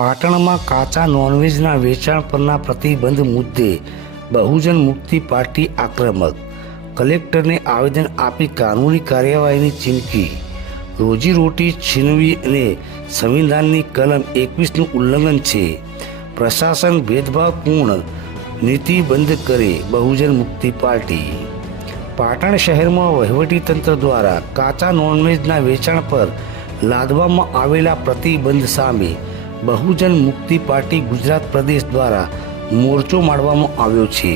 પાટણમાં કાચા નોનવેજના વેચાણ પરના પ્રતિબંધ મુદ્દે બહુજન મુક્તિ પાર્ટી આક્રમક, કલેક્ટરને આવેદન આપી કાનૂની કાર્યવાહીની ચીમકી. રોજીરોટી છીનવી અને સંવિધાનની કલમ 21નું ઉલ્લંઘન છે. પ્રશાસન ભેદભાવપૂર્ણ નીતિ બંધ કરે. બહુજન મુક્તિ પાર્ટી. પાટણ શહેરમાં વહીવટીતંત્ર દ્વારા કાચા નોનવેજના વેચાણ પર લાદવામાં આવેલા પ્રતિબંધ સામે બહુજન મુક્તિ પાર્ટી ગુજરાત પ્રદેશ દ્વારા મોરચો માંડવામાં આવ્યો છે.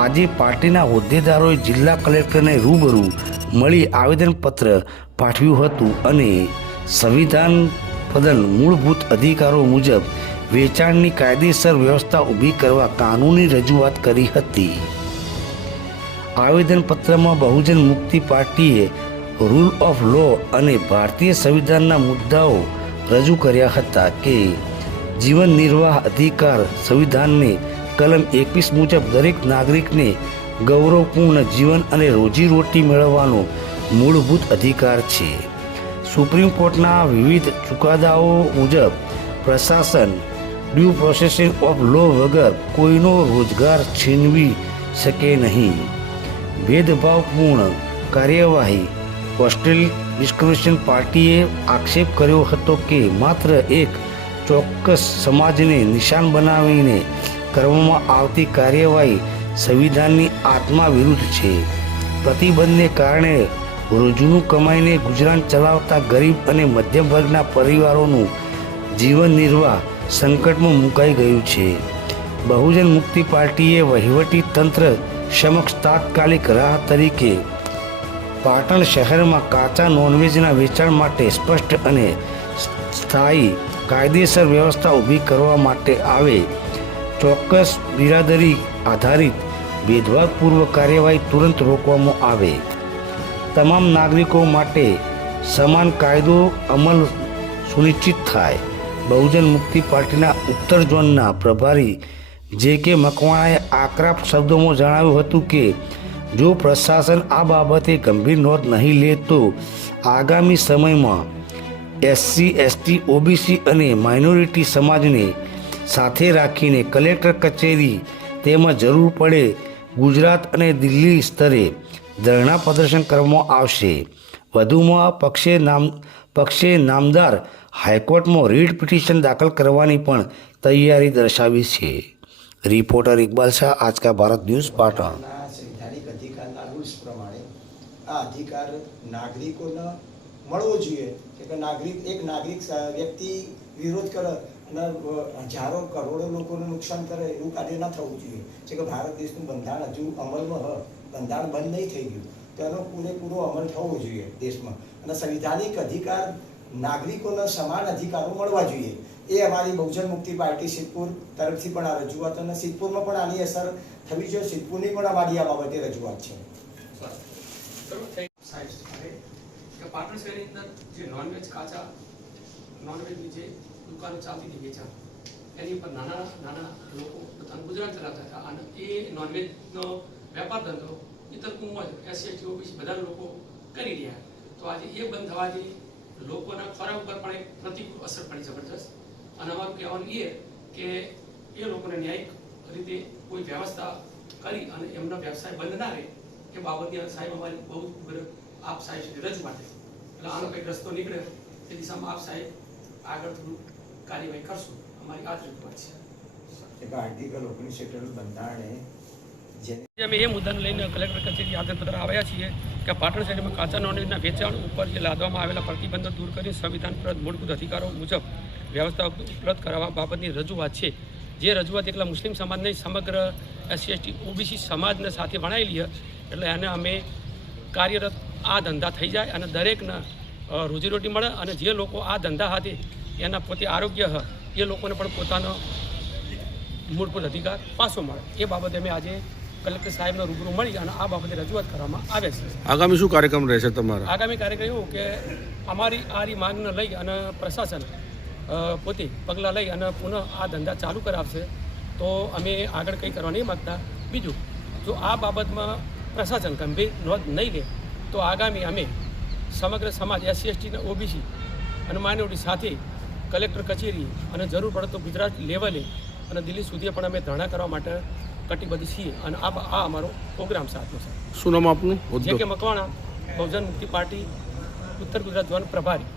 આજે પાર્ટીના હોદ્દેદારોએ જિલ્લા કલેક્ટરને રૂબરૂ મળી આવેદનપત્ર પાઠવ્યું હતું અને સંવિધાન પ્રદત્ત મૂળભૂત અધિકારો મુજબ વેચાણની કાયદેસર વ્યવસ્થા ઊભી કરવા કાનૂની રજૂઆત કરી હતી. આવેદનપત્રમાં બહુજન મુક્તિ પાર્ટીએ રૂલ ઓફ લો અને ભારતીય સંવિધાનના મુદ્દાઓ રજૂ કર્યા હતા કે જીવન નિર્વાહ અધિકાર સંવિધાનને કલમ 21 મુજબ દરેક નાગરિકને ગૌરવપૂર્ણ જીવન અને રોજીરોટી મેળવવાનો મૂળભૂત અધિકાર છે. સુપ્રીમ કોર્ટના વિવિધ ચુકાદાઓ મુજબ પ્રશાસન ડ્યુ પ્રોસેસિંગ ઓફ લો વગર કોઈનો રોજગાર છીનવી શકે નહીં. ભેદભાવપૂર્ણ કાર્યવાહી. હોસ્ટેલ ડિસ્ક્રિમિનેશન પાર્ટીએ આક્ષેપ કર્યો હતો કે માત્ર એક ચોક્કસ સમાજને નિશાન બનાવીને કરવામાં આવતી કાર્યવાહી સંવિધાનની આત્મા વિરુદ્ધ છે. પ્રતિબંધને કારણે રોજનું કમાઈને ગુજરાન ચલાવતા ગરીબ અને મધ્યમ વર્ગના પરિવારોનું જીવન નિર્વાહ સંકટમાં મુકાઈ ગયું છે. બહુજન મુક્તિ પાર્ટીએ વહીવટી તંત્ર સમક્ષ તાત્કાલિક રાહ તરીકે પાટણ શહેરમાં કાચા નોનવેજના વેચાણ માટે સ્પષ્ટ અને સ્થાયી કાયદેસર વ્યવસ્થા ઊભી કરવા માટે આવે. ચોક્કસ બિરાદરી આધારિત ભેદભાવપૂર્વક કાર્યવાહી તુરંત રોકવામાં આવે. તમામ નાગરિકો માટે સમાન કાયદો અમલ સુનિશ્ચિત થાય. બહુજન મુક્તિ પાર્ટીના ઉત્તર ઝોનના પ્રભારી જે.કે. મકવાણાએ આકરા શબ્દોમાં જણાવ્યું હતું કે જો પ્રશાસન આ બાબતે ગંભીર નોંધ નહીં લે તો આગામી સમયમાં SC, ST, OBC અને માઇનોરિટી સમાજને સાથે રાખીને કલેક્ટર કચેરી તેમજ જરૂર પડે ગુજરાત અને દિલ્હી સ્તરે ધરણા પ્રદર્શન કરવામાં આવશે. વધુમાં પક્ષે નામદાર હાઈકોર્ટમાં રીટ પિટિશન દાખલ કરવાની પણ તૈયારી દર્શાવી છે. રિપોર્ટર ઇકબાલ શાહ, આજ કા ભારત ન્યૂઝ, પાટણ. સંવિધાનિક અધિકારના રૂલ્સ પ્રમાણે આ અધિકાર નાગરિકોને મળવો જોઈએ કે એક નાગરિક વ્યક્તિ વિરોધ કરે અને હજારો કરોડો લોકોને નુકસાન કરે એવું કાર્ય ના થવું જોઈએ. છે કે ભારત દેશનું બંધારણ હજુ અમલમાં બંધારણ બંધ નહીં થઈ ગયું તો એનો પૂરેપૂરો અમલ થવો જોઈએ દેશમાં. અને સંવિધાનિક અધિકાર નાગરિકોને સમાન અધિકારો મળવા જોઈએ. એ અમારી બહુજન મુક્તિ પાર્ટી સિદ્ધપુર તરફથી પણ આ રજૂઆત અને સિદ્ધપુરમાં પણ આની અસર થવી જોઈએ. સિદ્ધપુરની પણ અમારી આ બાબતે રજૂઆત છે. પાટણ શહેરની અંદર જે નોનવેજ કાચા નોનવેજની જે દુકાનો ચાલતી હતી વેચાણ એની ઉપર નાના લોકો પોતાનું ગુજરાન ચલાવતા હતા અને એ નોનવેજનો વેપાર ધંધો ઇતરકુમાં SC, ST, OBC બધા લોકો કરી રહ્યા. તો આજે એ બંધ થવાથી લોકોના ખોરાક ઉપર પણ એક પ્રતિકૂળ અસર પડી જબરજસ્ત. અને અમારું કહેવાનું એ કે એ લોકોને ન્યાયિક રીતે કોઈ વ્યવસ્થા કરી અને એમનો વ્યવસાય બંધ ના રહે એ બાબતની સાહેબ અમારી બહુ આપ સાહેબ સુધી રજૂઆત છે. એટલે આનો કંઈક રસ્તો નીકળે એ દિશામાં આપ સાહેબ આગળ થોડું કાર્યવાહી કરશું. અમારી આ જ રજૂઆત છે. આર્ટિકલ 19 બંધારણે અમે એ મુદ્દાને લઈને કલેક્ટર કચેરી આવેદનપત્ર આવ્યા છીએ કે પાટણ શહેરમાં કાચા નોનવેજના વેચાણ ઉપર જે લાદવામાં આવેલા પ્રતિબંધો દૂર કરી સંવિધાન પ્રદ મૂળભૂત અધિકારો મુજબ વ્યવસ્થા ઉપલબ્ધ કરાવવા બાબતની રજૂઆત છે. જે રજૂઆત એકલા મુસ્લિમ સમાજને સમગ્ર SC, ST, OBC સમાજને સાથે વણાયેલી છે. એટલે એને અમે કાર્યરત આ ધંધા થઈ જાય અને દરેકને રોજીરોટી મળે અને જે લોકો આ ધંધા સાથે એના પોતે આરોગ્ય એ લોકોને પણ પોતાનો મૂળભૂત અધિકાર પાછો મળે એ બાબતે અમે આજે કલેક્ટર સાહેબનો રૂબરૂ મળી અને આ બાબતે રજૂઆત કરવામાં આવે છે. આગામી શું કાર્યક્રમ રહેશે તમારા? આગામી કાર્યક્રમ એવું કે અમારી આ માંગને લઈ અને પ્રશાસન પોતે પગલાં લઈ અને પુનઃ આ ધંધા ચાલુ કરાવશે. તો અમે આગળ કંઈ કરવા નહીં માગતા. બીજું, જો આ બાબતમાં પ્રશાસન ગંભીર નોંધ નહીં લે તો આગામી અમે સમગ્ર સમાજ SC, ST, OBC અને માઇનોરિટી સાથે કલેક્ટર કચેરી અને જરૂર પડે તો ગુજરાત લેવલે અને દિલ્હી સુધી પણ અમે ધરણા કરવા માટે કટિબદ્ધ છીએ અને આ અમારો પ્રોગ્રામ છે આજનો સર. શું નામ આપનું? જે કે મકવાણા બહુજન મુક્તિ પાર્ટી ઉત્તર ગુજરાત ઝોન પ્રભારી.